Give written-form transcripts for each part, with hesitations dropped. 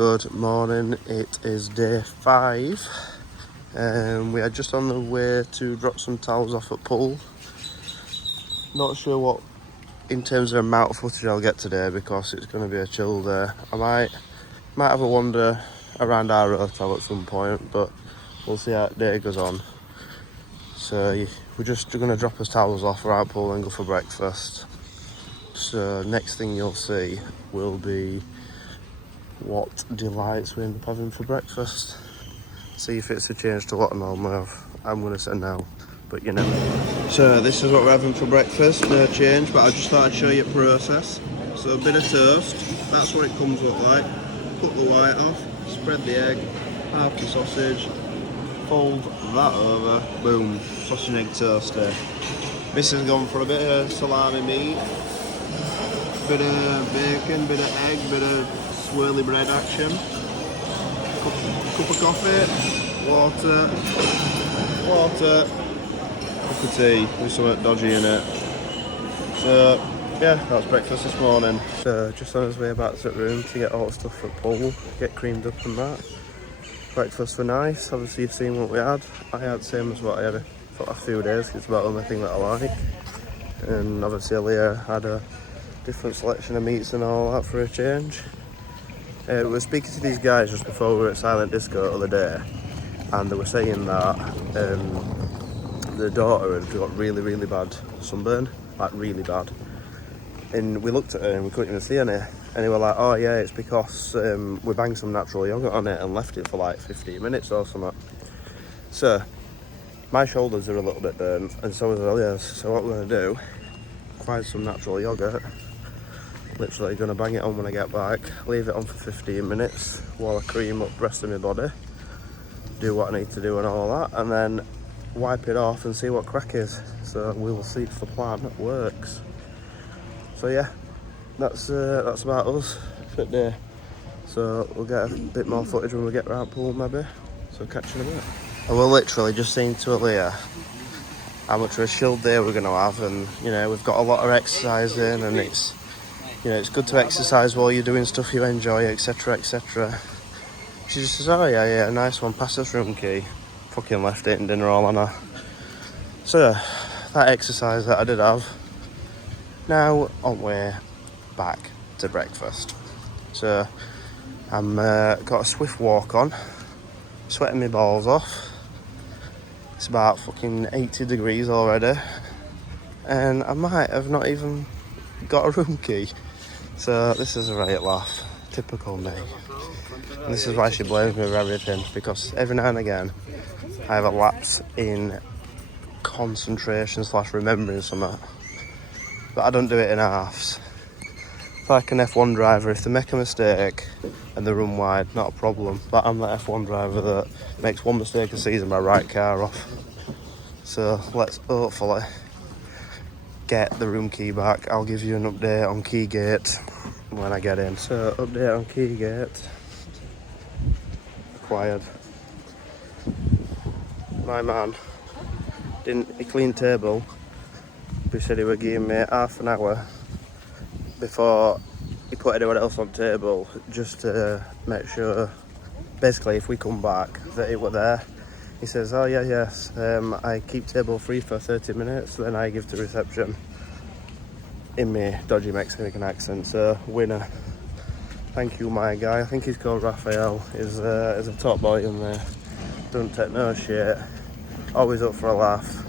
Good morning, it is day 5. We are just on the way to drop some towels off at Pool. Not sure what in terms of amount of footage I'll get today because it's going to be a chill day. I might have a wander around our hotel at some point, but we'll see how the day goes on. So we're just going to drop his towels off around Pool and go for breakfast. So next thing you'll see will be what delights we end up having for breakfast. See if it's a change to what I normally have. I'm going to say no, but you know. So this is what we're having for breakfast, no change, but I just thought I'd show you the process. So a bit of toast, that's what it comes up like. Put the white off, spread the egg, half the sausage, fold that over, boom, sausage and egg toasty. This has gone for a bit of salami meat, bit of bacon, bit of egg, bit of swirly bread action, cup of coffee, water, cup of tea with something dodgy in it. So yeah, that's breakfast this morning. So just on his way back to the room to get all the stuff at Pool, get creamed up and that. Breakfast was nice, obviously you've seen what we had. I had the same as what I had for a few days, it's about the only thing that I like. And obviously Leah had a different selection of meats and all that for a change. We were speaking to these guys just before we were at Silent Disco the other day, and they were saying that the daughter had got really bad sunburn, like really bad. And we looked at her and we couldn't even see any. And they were like, oh yeah, it's because we banged some natural yogurt on it and left it for like 15 minutes or something. So, my shoulders are a little bit burnt, and so is Elia's. So what we're going to do, find some natural yogurt. Literally going to bang it on when I get back, leave it on for 15 minutes while I cream up the rest of my body, do what I need to do and all that, and then wipe it off and see what crack is. So we will see if the plan works. So yeah, that's about us for the day. So we'll get a bit more footage when we get around Pool maybe, so catch you in a bit. I will literally just saying to Aaliyah how much of a chilled day we're going to have, and you know, we've got a lot of exercise in, and it's, you know, it's good to exercise while you're doing stuff you enjoy, etc, etc. She just says, oh yeah, nice one, pass this room key. Fucking left it in dinner all on her. So, that exercise that I did have, now on way back to breakfast. So, I'm got a swift walk on, sweating my balls off. It's about fucking 80 degrees already, and I might have not even got a room key. So this is a right laugh, typical me. And this is why she blames me for everything, because every now and again I have a lapse in concentration / remembering something, but I don't do it in halves. Like an F1 driver, if they make a mistake and they run wide, not a problem, but I'm the F1 driver that makes one mistake a season by right car off. So let's hopefully get the room key back. I'll give you an update on Keygate when I get in. So update on Keygate. Acquired. My man he cleaned table. He said he would give me half an hour before he put anyone else on table, just to make sure, basically if we come back, that it were there. He says, oh yeah, yes, I keep table free for 30 minutes, then I give to reception in my dodgy Mexican accent. So winner. Thank you, my guy. I think he's called Raphael. He's a top boy in there. Doesn't take no shit. Always up for a laugh.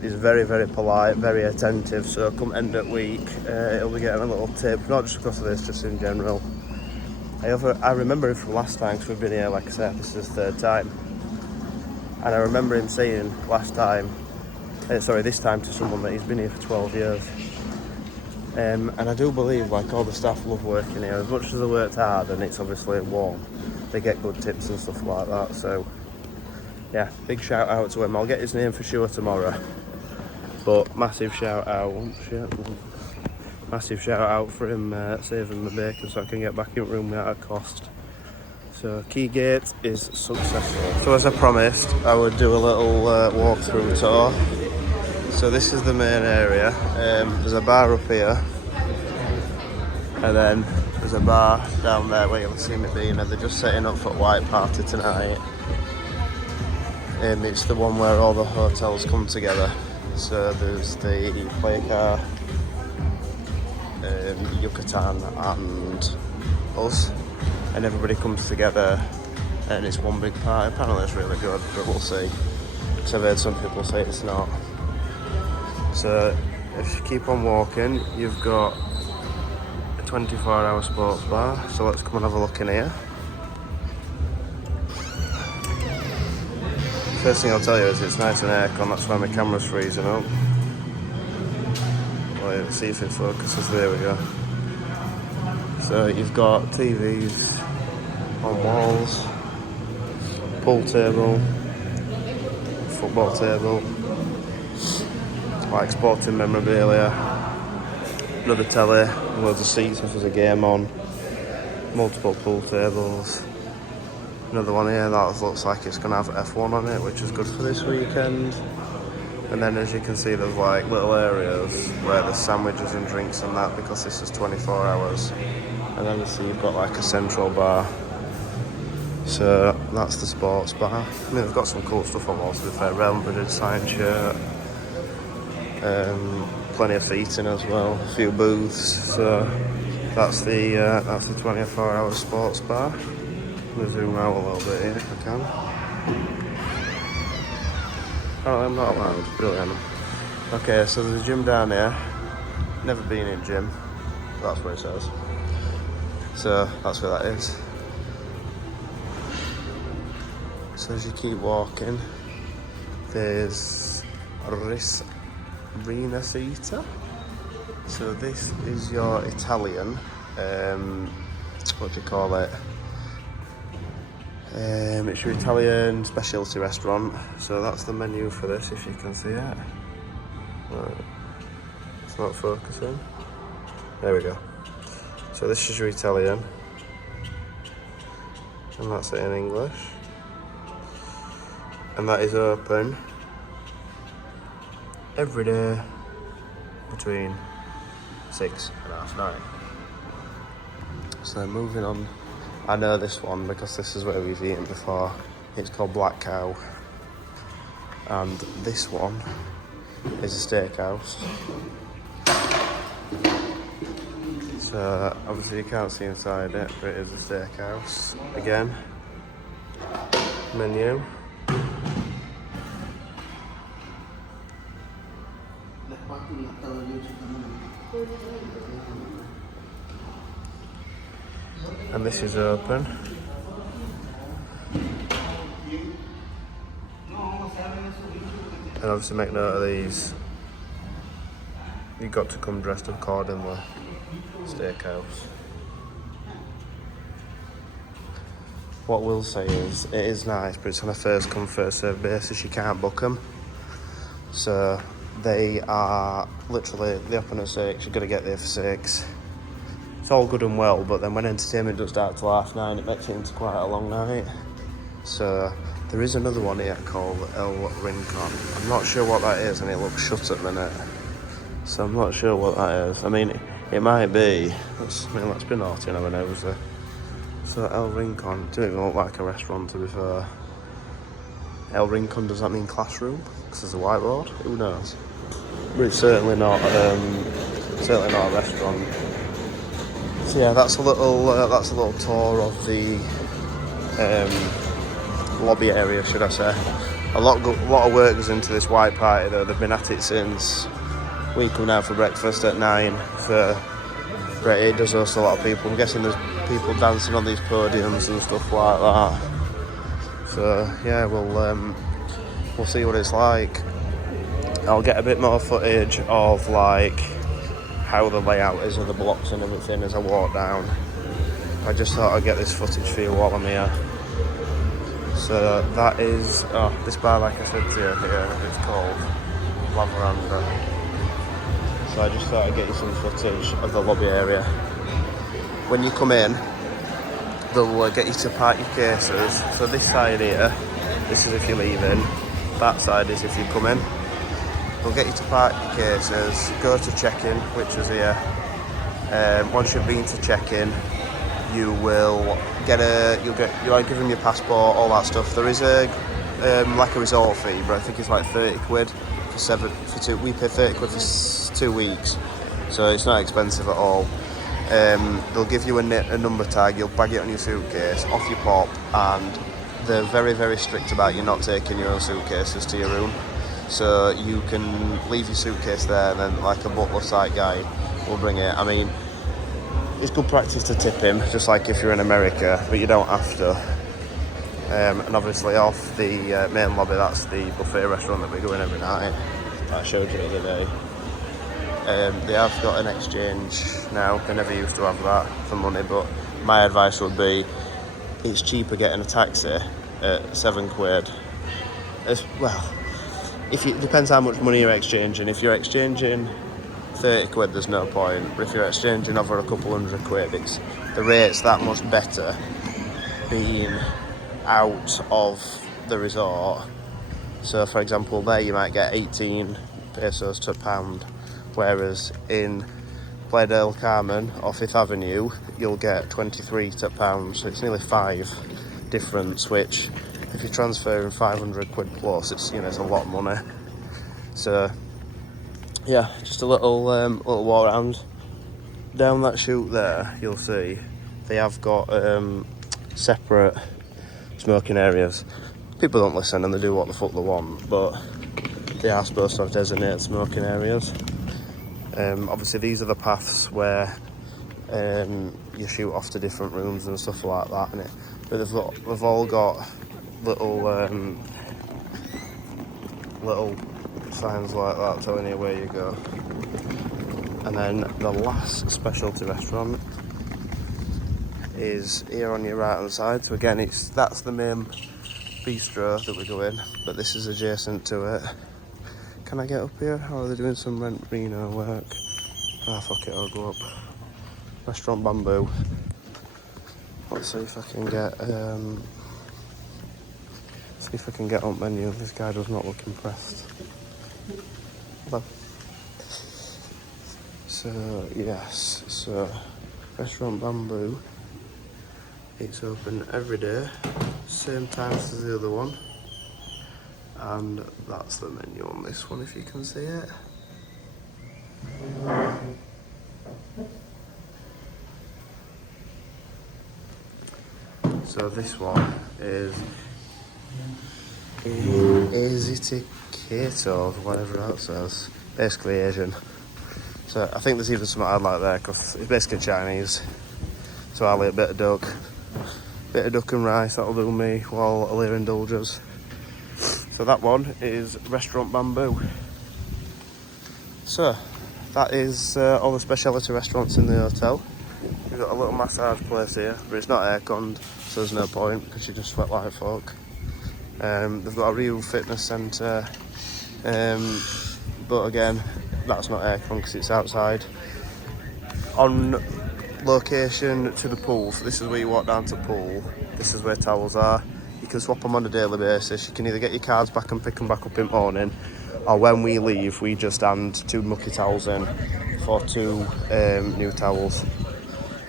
He's very polite, very attentive. So come end of week, he'll be getting a little tip, not just because of this, just in general. I remember him from last time, because we've been here, like I said, this is the 3rd time. And I remember him saying this time to someone that he's been here for 12 years. And I do believe, like, all the staff love working here. As much as they worked hard and it's obviously warm, they get good tips and stuff like that. So yeah, big shout out to him. I'll get his name for sure tomorrow. But massive shout out for him saving the bacon so I can get back in the room without a cost. So Keygate is successful. So as I promised, I would do a little walkthrough tour. So this is the main area. There's a bar up here, and then There's a bar down there where you'll see me being, and they're just setting up for a white party tonight. It's the one where all the hotels come together. So there's the Playa Car, Yucatan and us, and everybody comes together and it's one big party. Apparently it's really good, but we'll see, because I've heard some people say it's not. So if you keep on walking, you've got a 24-hour sports bar, so let's come and have a look in here. First thing I'll tell you is it's nice and aircon, that's why my camera's freezing up. Wait, see if it focuses, there we go. So you've got TVs on walls, pool table, football table, like sporting memorabilia, another telly, loads of seats if there's a game on, multiple pool tables, another one here that looks like it's going to have F1 on it, which is good for this weekend. And then as you can see, there's like little areas where there's sandwiches and drinks and that, because this is 24 hours. And then you see you've got like a central bar. So that's the sports bar. I mean, they've got some cool stuff on walls, to be fair. Real Madrid signed shirt. Plenty of seating as well. A few booths. So that's the 24-hour sports bar. I'm going to zoom out a little bit here if I can. Oh, I'm not allowed. Brilliant. Okay, so there's a gym down here. Never been in gym. That's what it says. So that's where that is. So as you keep walking, there's Rinascita. So this is your Italian, what do you call it? It's your Italian specialty restaurant. So that's the menu for this, if you can see it. Right. It's not focusing. There we go. So this is your Italian, and that's it in English. And that is open every day between 6 and 9:30. So moving on, I know this one because this is where we've eaten before. It's called Black Cow, and this one is a steakhouse. So obviously you can't see inside it, but it is a steakhouse. Again, menu. And this is open. And obviously make note of these. You've got to come dressed accordingly. Steakhouse. What we'll say is, it is nice, but it's on a first come first served basis. You can't book them. So they are literally, they open at 6, you've got to get there for 6. It's all good and well, but then when entertainment does start till 9:30, it makes it into quite a long night. So there is another one here called El Rincon. I'm not sure what that is, and it looks shut at the minute. So I'm not sure what that is. I mean, it might be. Let's be naughty and have a nose there. So El Rincon, doesn't even look like a restaurant, to be fair. El Rincon, does that mean classroom? Because there's a whiteboard? Who knows? But it's certainly not a restaurant. So yeah, that's a little tour of the lobby area, should I say. A lot of work goes into this white party though. They've been at it since we come down for breakfast at 9. But it does host a lot of people. I'm guessing there's people dancing on these podiums and stuff like that. So yeah, we'll see what it's like. I'll get a bit more footage of like how the layout is of the blocks and everything as I walk down. I just thought I'd get this footage for you while I'm here. So that is, this bar, like I said to you here, it's called La Veranda. So I just thought I'd get you some footage of the lobby area. When you come in, they'll get you to park your cases. So this side here, this is if you're leaving. That side is if you come in. They'll get you to park your cases, go to check-in, which is here. Once you've been to check-in, you will get you give them your passport, all that stuff. There is a like a resort fee, but I think it's like 30 quid for 2. We pay 30 quid for 2 weeks, so it's not expensive at all. They'll give you a number tag, you'll bag it on your suitcase, off you pop, and they're very, very strict about you not taking your own suitcases to your room. So you can leave your suitcase there, and then like a butler site guy will bring it. I mean, it's good practice to tip him, just like if you're in America, but you don't have to. And obviously off the main lobby, that's the buffet restaurant that we go in every night, that I showed you the other day. They have got an exchange now. They never used to have that for money, but my advice would be it's cheaper getting a taxi at 7 quid. As well, it depends how much money you're exchanging. If you're exchanging 30 quid, there's no point. But if you're exchanging over a couple hundred quid, the rate's that much better being out of the resort. So for example, there you might get 18 pesos to a pound, whereas in Playa del Carmen or Fifth Avenue you'll get 23 to a pound, so it's nearly 5 difference, which if you're transferring 500 quid plus, it's a lot of money. So yeah, just a little walk around. Down that chute there, you'll see they have got separate smoking areas. People don't listen and they do what the fuck they want, but they are supposed to have designated smoking areas. Obviously these are the paths where you shoot off to different rooms and stuff like that, but they've all got little signs like that telling you where you go. And then the last specialty restaurant is here on your right hand side. So again, that's the main bistro that we go in, but this is adjacent to it. Can I get up here? Or are they doing some rent Reno work? Fuck it, I'll go up. Restaurant Bamboo. Let's see if I can get on menu. This guy does not look impressed. Hello. So yes, Restaurant Bamboo. It's open every day, same times as the other one. And that's the menu on this one, if you can see it. So this one is Keto, whatever that says. Basically Asian. So I think there's even something I'd like there, because it's basically Chinese. So I'll eat a bit of duck and rice, that'll do me while Aaliyah indulges. So that one is Restaurant Bamboo. So that is all the specialty restaurants in the hotel. We've got a little massage place here, but it's not air-conned, so there's no point because you just sweat like folk. They've got a real fitness centre, but again, that's not air-conned because it's outside. On location to the pool, so this is where you walk down to the pool, this is where towels are. You can swap them on a daily basis. You can either get your cards back and pick them back up in the morning, or when we leave we just hand 2 mucky towels in for 2 new towels.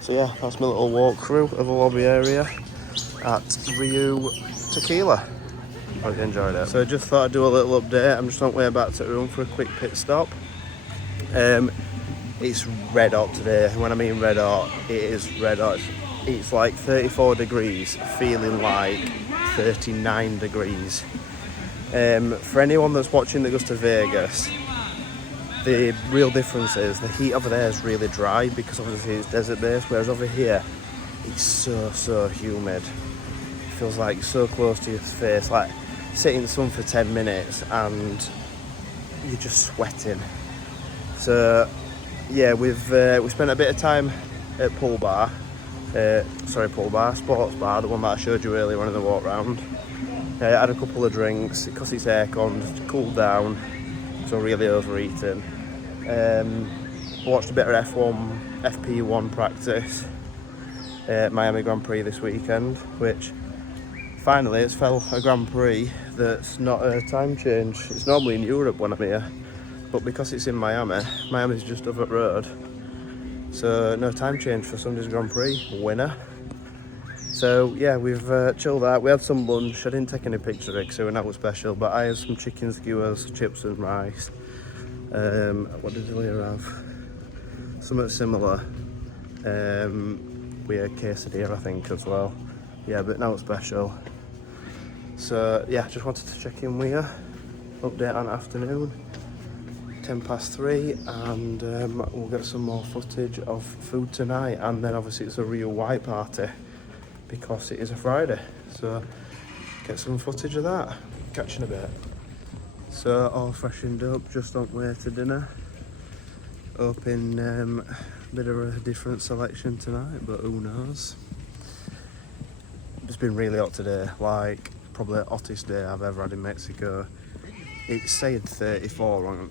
So yeah, that's my little walkthrough of the lobby area at Ryu Tequila. Hope you enjoyed it. So I just thought I'd do a little update. I'm just on the way back to the room for a quick pit stop. It's red hot today. When I mean red hot, it is red hot. It's like 34 degrees, feeling like 39 degrees. For anyone that's watching that goes to Vegas, the real difference is the heat over there is really dry because obviously it's desert based, whereas over here it's so humid. It feels like so close to your face, like sitting in the sun for 10 minutes and you're just sweating. So yeah, we've spent a bit of time at Sports Bar, the one that I showed you earlier on in the walk round. Had a couple of drinks because it's air-conned, cooled down, so really overeating. Watched a bit of FP1 practice, Miami Grand Prix this weekend, which finally it's fell a Grand Prix that's not a time change. It's normally in Europe when I'm here, but because it's in Miami's just over the road, so no time change for Sunday's Grand Prix. Winner. So yeah, we've chilled out. We had some lunch. I didn't take any pictures of it because it was not special, but I had some chicken skewers, chips and rice. What did Leah have? Something similar. We had quesadilla, I think, as well. Yeah, but now it's special. So yeah, just wanted to check in with you. Update on afternoon. 3:10, and we'll get some more footage of food tonight. And then obviously it's a real white party because it is a Friday. So get some footage of that. Catch you in a bit. So all freshened up, just on way to dinner. Hoping a bit of a different selection tonight, but who knows. It's been really hot today, like probably the hottest day I've ever had in Mexico. It said 34 on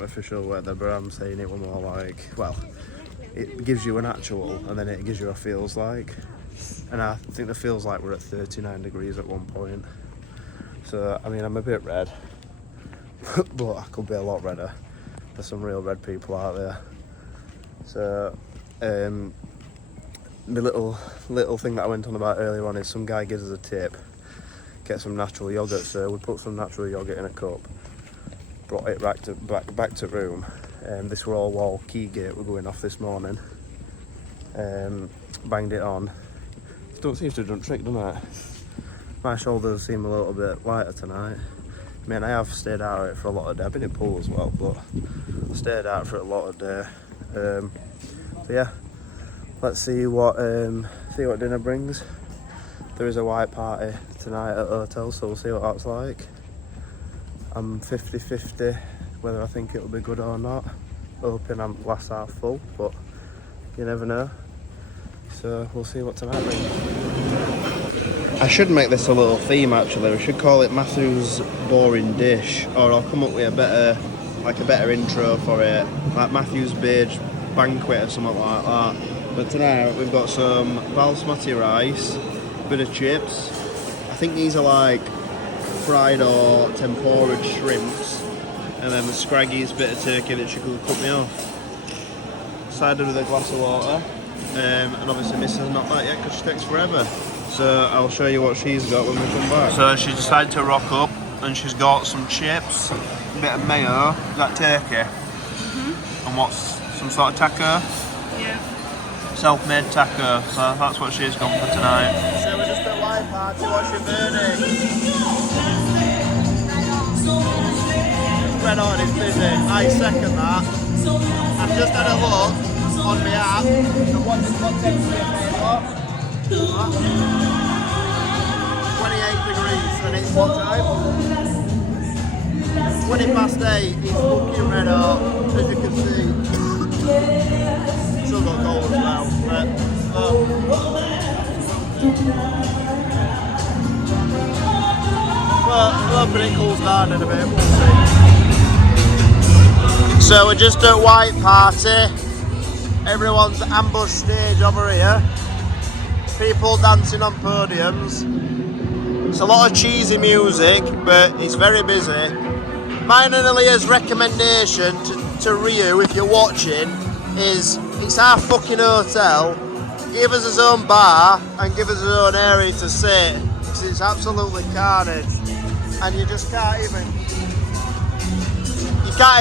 official weather, but I'm saying it was more like, well, it gives you an actual and then it gives you a feels like. And I think the feels like we're at 39 degrees at one point. So, I mean, I'm a bit red, but I could be a lot redder. There's some real red people out there. So, the little thing that I went on about earlier on is some guy gives us a tip. Get some natural yogurt, so we put some natural yogurt in a cup, brought it back to room. This were all wall key gate we're going off this morning. Banged it on. It don't seem to have done trick, doesn't it? My shoulders seem a little bit lighter tonight. I mean, I have stayed out of it for a lot of day. I've been in pool as well, but I stayed out for a lot of day. So yeah, let's see what dinner brings. There is a white party tonight at the hotel, so we'll see what that's like. I'm 50-50 whether I think it'll be good or not. Hoping I'm glass half full, but you never know. So we'll see what tonight brings. I should make this a little theme actually. We should call it Matthew's boring dish, or I'll come up with a better intro for it, like Matthew's beige banquet or something like that. But tonight we've got some basmati rice, bit of chips. I think these are like fried or tempura shrimps, and then the scraggiest bit of turkey that she could cut me off. Sided with a glass of water, and obviously Mrs. has not that yet because she takes forever. So I'll show you what she's got when we come back. So she decided to rock up, and she's got some chips, a bit of mayo. Is that turkey? Mm-hmm. And what's some sort of taco? Yeah. Self-made taco, so that's what she's gone for tonight. So we're just at White Party, what's your verdict? Red Hot is busy, I second that. I've just had a look on my app. So what temperature is it? 28 degrees, and it's what time? 20 past 8, it's fucking red hot, as you can see. Still got cold as well, but hoping it cools down in a bit, we'll see. So we're just at White Party. Everyone's ambush stage over here. People dancing on podiums. It's a lot of cheesy music, but it's very busy. Mine and Aaliyah's recommendation to Ryu, if you're watching, is it's our fucking hotel. Give us his own bar and give us his own area to sit, because it's absolutely carnage, and you just can't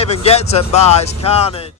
even get to the bar. It's carnage.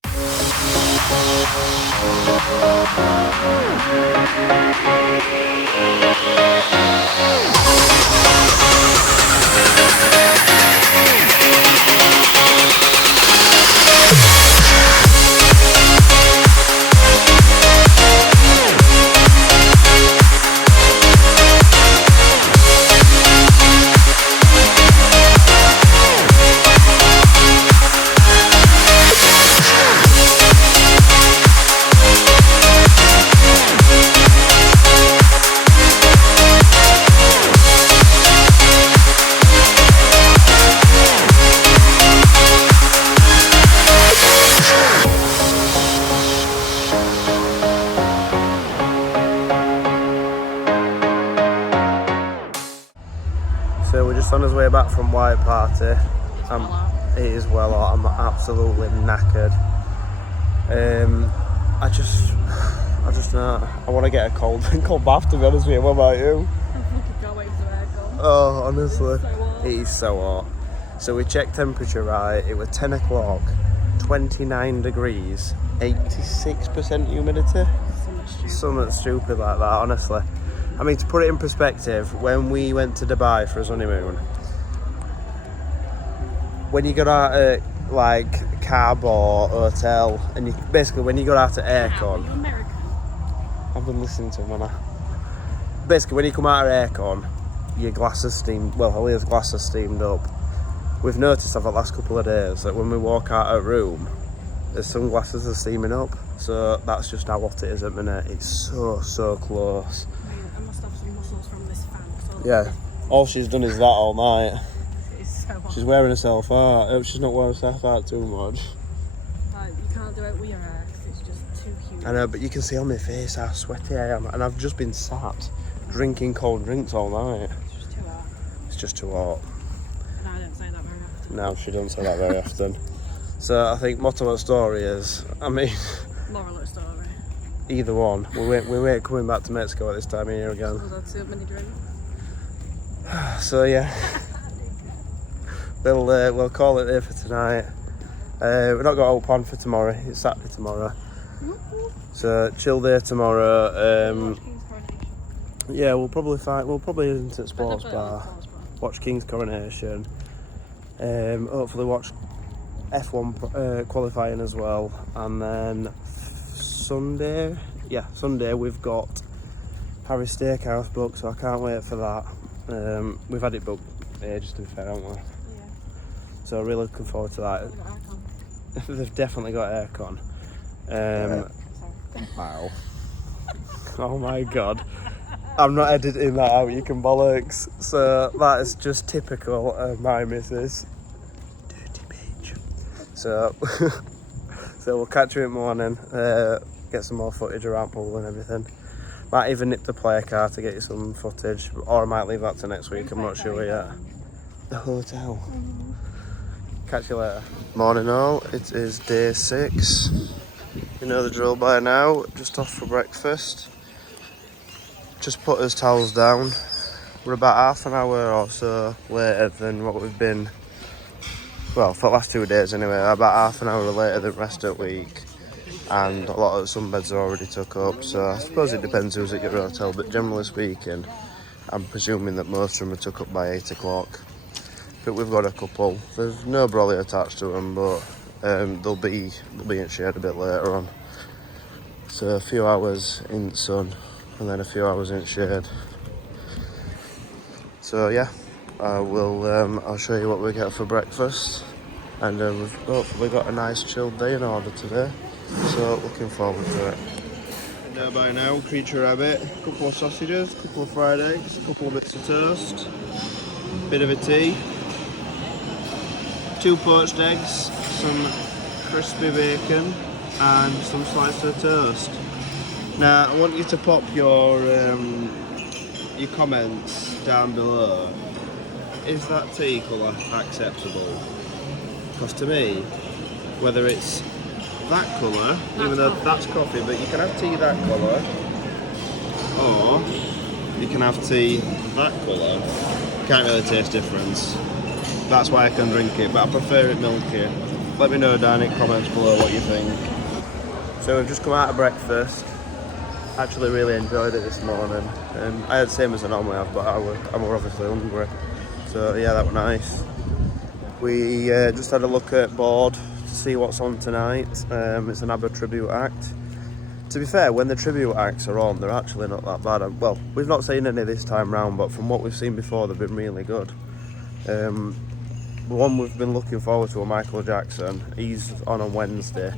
So we're just on his way back from White Party. It is well hot. I'm absolutely knackered. I just I want to get a cold bath, to be honest with you. What about you? I can't wait for the aircon. Oh, honestly, So hot. it is so hot. So we checked temperature right. It was 10 o'clock, 29 degrees, 86% humidity. Something stupid like that, honestly. I mean, to put it in perspective, when we went to Dubai for his honeymoon, when you got out at like cab or hotel, and you basically when you got out at Are aircon, you American? I've been listening to him, haven't I? Basically, when you come out of aircon, your glasses steamed. Well, Aaliyah's glasses steamed up. We've noticed over the last couple of days that when we walk out of a room, the sunglasses are steaming up. So that's just how hot it is at the minute. It's so close. I must have some muscles from this fan. So Yeah. All she's done is that all night. It is so hot. She's wearing herself out. I hope she's not wearing herself out too much. Like, you can't do it with your hair 'cause it's just too huge. I know, but you can see on my face how sweaty I am. And I've just been sat drinking cold drinks all night. It's just too hot. It's just too hot. And I don't say that very often. No, she doesn't say that very often. So I think motto of the story is, I mean, Moral of the story. either one. We ain't coming back to Mexico at this time of year again. Because I had too many drinks. So yeah, we'll call it there for tonight. We've not got all planned for tomorrow. It's Saturday tomorrow, so chill day tomorrow. Watch King's Coronation. Yeah, we'll probably into the sports Definitely bar, sports bar. watch King's Coronation. Hopefully watch F1 qualifying as well, and then Sunday we've got Harry's Steakhouse booked, so I can't wait for that. We've had it booked ages, to be fair, haven't we? Yeah. So really looking forward to that. We've got aircon. They've definitely got aircon. Sorry. Wow. Oh my god. I'm not editing that out, you can bollocks. So that is just typical of my missus. Dirty bitch. So, so we'll catch you in the morning, get some more footage around pool and everything. Might even nip the player car to get you some footage, or I might leave that to next week, I'm not sure yet. The hotel. Catch you later. Morning all, it is day 6. You know the drill by now, just off for breakfast. Just put his towels down. We're about half an hour or so later than what we've been, well, for the last 2 days anyway, about half an hour later than the rest of the week. And a lot of some beds are already took up, so I suppose it depends who's at your hotel, but generally speaking, I'm presuming that most of them are took up by 8 o'clock. But we've got a couple. There's no brolly attached to them, but they'll be in shade a bit later on. So a few hours in the sun, and then a few hours in shade. So yeah, I'll show you what we get for breakfast, and we've hopefully got a nice chilled day in order today. So looking forward to it. And there by now, Creature Rabbit, a couple of sausages, a couple of fried eggs, a couple of bits of toast, bit of a tea, 2 poached eggs, some crispy bacon, and some slices of toast. Now I want you to pop your comments down below. Is that tea colour acceptable? Because to me, whether it's that colour, even though that's coffee, but you can have tea that colour, or you can have tea that colour. Can't really taste difference. That's why I can drink it, but I prefer it milky. Let me know down in comments below what you think. So we've just come out of breakfast. Actually really enjoyed it this morning. I had the same as I normally have, but I'm obviously hungry. So yeah, that was nice. We just had a look at board to see what's on tonight. It's an ABBA tribute act. To be fair, when the tribute acts are on, they're actually not that bad. Well, we've not seen any this time round, but from what we've seen before, they've been really good. The one we've been looking forward to, Michael Jackson, he's on Wednesday.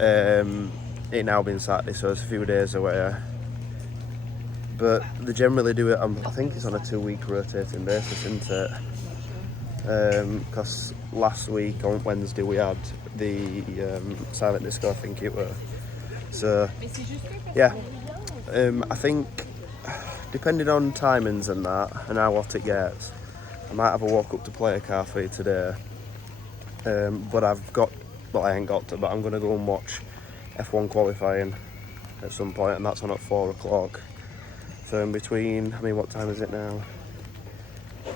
It now being Saturday, so it's a few days away. But they generally do it, I think it's on a 2-week rotating basis, isn't it? Because last week on Wednesday we had the Silent Disco, I think it was. So, yeah, I think depending on timings and that, and how hot it gets, I might have a walk up to Player Car for you today. But I ain't got to, but I'm going to go and watch F1 qualifying. at some point, and that's on at 4 o'clock. So in between, I mean, what time is it now?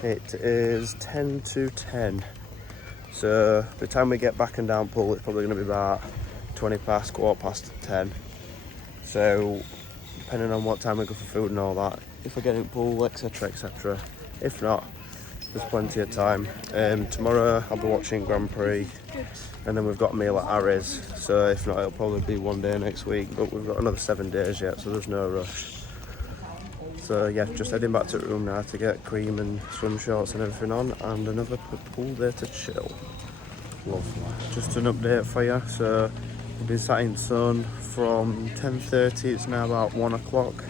It is 10 to 10. So by the time we get back and down pool, it's probably going to be about 20 past, quarter past 10. So depending on what time we go for food and all that, if I get in pool, etc, etc. If not, there's plenty of time. Tomorrow I'll be watching Grand Prix, and then we've got a meal at Harry's. So if not, it'll probably be one day next week, but we've got another 7 days yet, so there's no rush. So yeah, just heading back to the room now to get cream and swim shorts and everything on, and another pool day to chill. Lovely. Just an update for you. So we've been sat in sun from 10:30, it's now about 1 o'clock.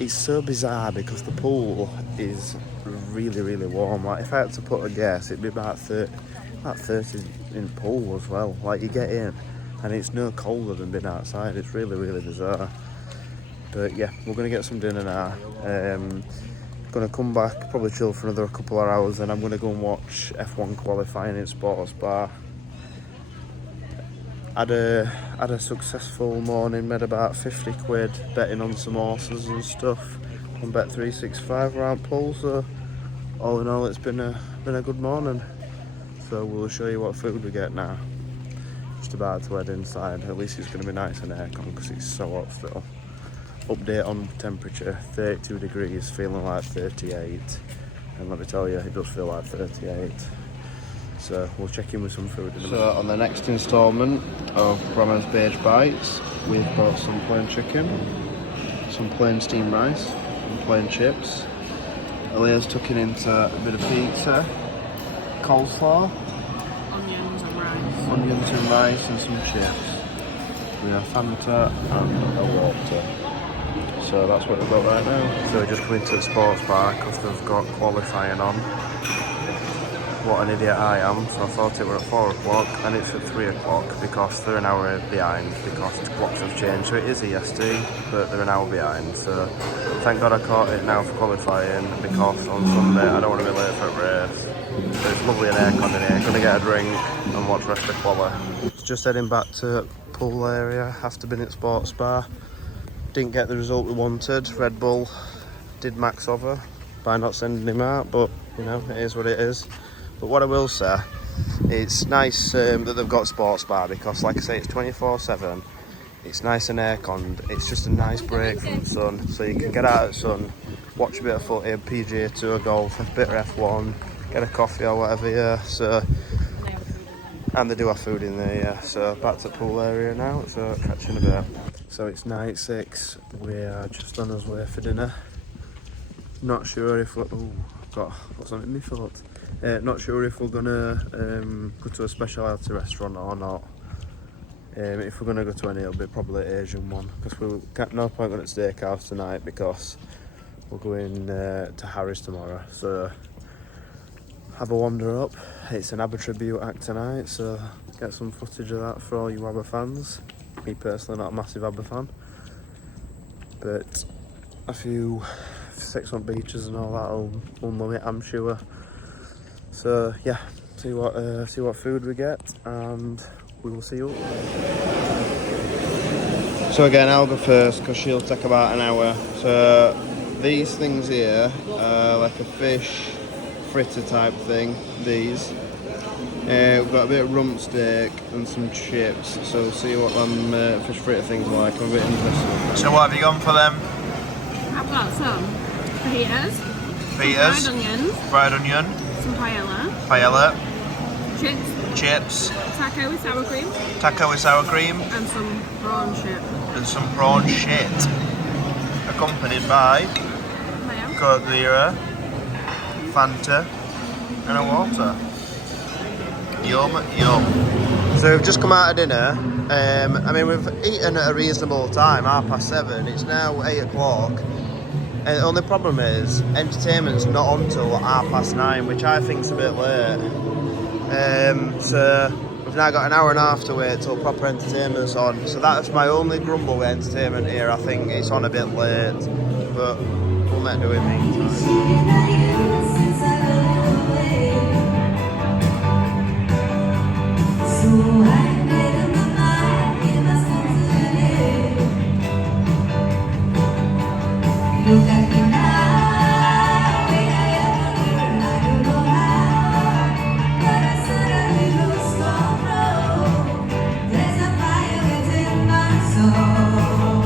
It's so bizarre because the pool is really, really warm. Like if I had to put a guess, it'd be about 30 in pool as well. Like you get in and it's no colder than being outside. It's really, really bizarre. But yeah, we're going to get some dinner now. Going to come back, probably chill for another couple of hours, and I'm going to go and watch F1 qualifying in Sports Bar. Had a successful morning, made about 50 quid betting on some horses and stuff on Bet365 around pool. So all in all, it's been a good morning. So we'll show you what food we get now. Just about to head inside. At least it's going to be nice and aircon because it's so hot still. Update on temperature, 32 degrees, feeling like 38. And let me tell you, it does feel like 38. So we'll check in with some food in a minute. So on the next instalment of Brahma's Beige Bites, we've got some plain chicken, some plain steamed rice, some plain chips. Aaliyah's tucking into a bit of pizza, coleslaw, onions and rice and some chips. We have Fanta and a water. So that's what we've got right now. So we're just coming to the sports bar because they've got qualifying on. What an idiot I am. So I thought it were at 4 o'clock and it's at 3 o'clock because they're an hour behind because the clocks have changed. So it is EST, but they're an hour behind. So thank God I caught it now for qualifying because on Sunday I don't want to be late for a race. So it's lovely and aircon in here. Gonna get a drink and watch rest of quali. Just heading back to pool area after being at sports bar. Didn't get the result we wanted. Red Bull did Max over by not sending him out, but you know, it is what it is. But what I will say, it's nice that they've got sports bar because like I say, it's 24/7. It's nice and airconned. It's just a nice break from the sun, so you can get out of the sun, watch a bit of footy, PGA Tour golf, a bit of F1, get a coffee or whatever, yeah. So, and they do have food in there, yeah. So back to the pool area now, so catch you in a bit. So it's night 6, we are just on our way for dinner. Not sure if we're, God, what's on in my thought? Not sure if we're gonna go to a specialty restaurant or not. If we're gonna go to any, it'll be probably an Asian one because we'll get no point going at steakhouse tonight because we're going to Harry's tomorrow. So have a wander up. It's an ABBA tribute act tonight, so get some footage of that for all you ABBA fans. Me personally, not a massive ABBA fan, but a few Sex on Beaches and all that will mum it, I'm sure. So yeah, see what food we get, and we will see you. So again, I'll go first because she'll take about an hour. So these things here are like a fish fritter type thing. These. We've got a bit of rump steak and some chips, so we'll see what them fish fritter things are like. I'm a bit interested. So what have you gone for them? I've got some fajitas, Fajitas, fried onion, fried onion, some paella, chips, taco with sour cream, and some prawn shit. Accompanied by Coke Zero, Fanta, and a water. Yum, yum. So we've just come out of dinner. I mean, we've eaten at a reasonable time, 7:30. It's now 8 o'clock. And the only problem is, entertainment's not on till 9:30, which I think's a bit late. So we've now got an hour and a half to wait till proper entertainment's on. So that's my only grumble with entertainment here. I think it's on a bit late, but we'll make do in the meantime. Look at me now, way I am wondering, I don't know how, but I suddenly lose control. There's a fire within my soul.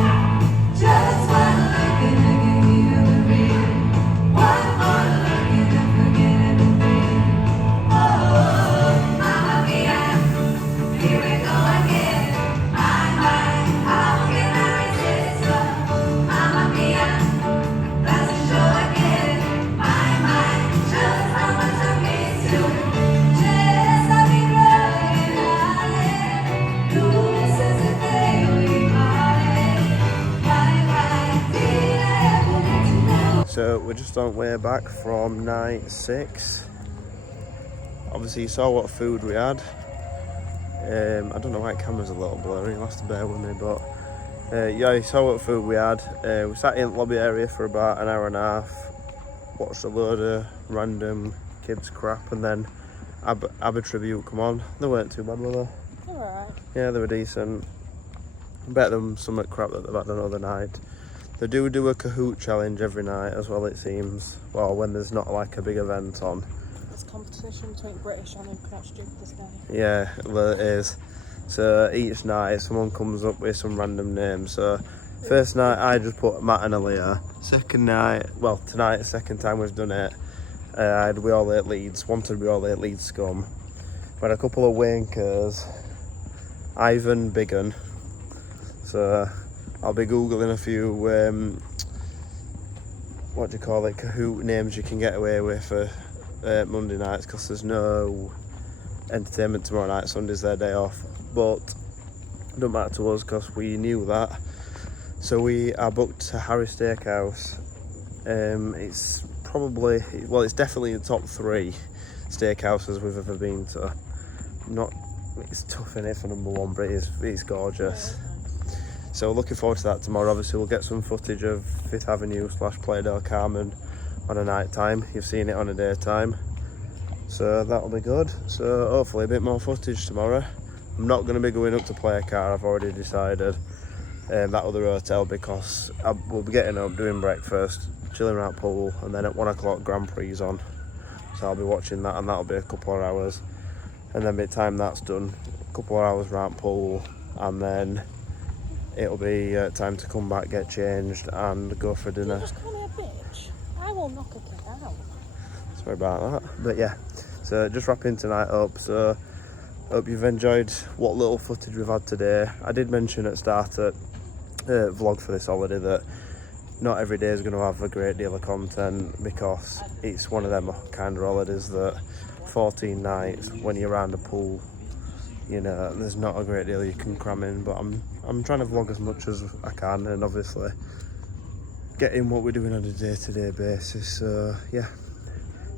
Just one look and I can give everything. One more look and I forget everything. Oh, Mamma Mia, here we go again. My, how can I resist? Mamma Mia, that's a show again. My, just how much I miss you. Just I've been running high. Lose as the day we parted. My, did I ever get to know? So we're just on way back from night 6. Obviously you saw what food we had. I don't know why the camera's a little blurry, you'll have to bear with me, but yeah, you saw what food we had. We sat in the lobby area for about an hour and a half, watched a load of random kids crap, and then ABBA tribute come on. They weren't too bad, were they? Alright. Yeah, they were decent. Better than some crap that they've had another night. They do a Kahoot challenge every night as well, it seems. Well, when there's not like a big event on. There's competition between British and who can outstrip this guy. Yeah, well it is. So each night someone comes up with some random name. So first night I just put Matt and Aaliyah. Second night, well tonight, second time we've done it, I had We All Ate Leeds, wanted We All Ate Leeds scum. We had a couple of wankers, Ivan Biggin. So I'll be googling a few what do you call it, Kahoot names you can get away with for Monday nights, because there's no entertainment tomorrow night. Sunday's their day off, but it don't matter to us because we knew that. So we are booked to Harry Steakhouse. It's probably, well, it's definitely in the top 3 steakhouses we've ever been to. Not, it's tough in it for number 1, but it's gorgeous. So looking forward to that tomorrow. Obviously we'll get some footage of 5th Avenue / Playa del Carmen on a night time. You've seen it on a daytime, so that'll be good. So hopefully a bit more footage tomorrow. I'm not going to be going up to Playa Car, I've already decided, that other hotel, because we'll be getting up, doing breakfast, chilling around pool, and then at 1 o'clock Grand Prix on. So I'll be watching that, and that'll be a couple of hours. And then by the time that's done, a couple of hours around pool, and then it'll be time to come back, get changed, and go for dinner. You just call me a bitch. I will knock a kid out. Sorry about that. But yeah, so just wrapping tonight up. So hope you've enjoyed what little footage we've had today. I did mention at the start at vlog for this holiday that not every day is going to have a great deal of content, because it's one of them kind of holidays that 14 nights when you're around the pool, you know, there's not a great deal you can cram in. But I'm trying to vlog as much as I can, and obviously getting what we're doing on a day-to-day basis. So yeah,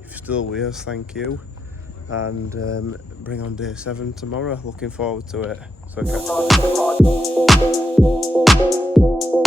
if you're still with us, thank you, and bring on day 7 tomorrow. Looking forward to it. So catch you.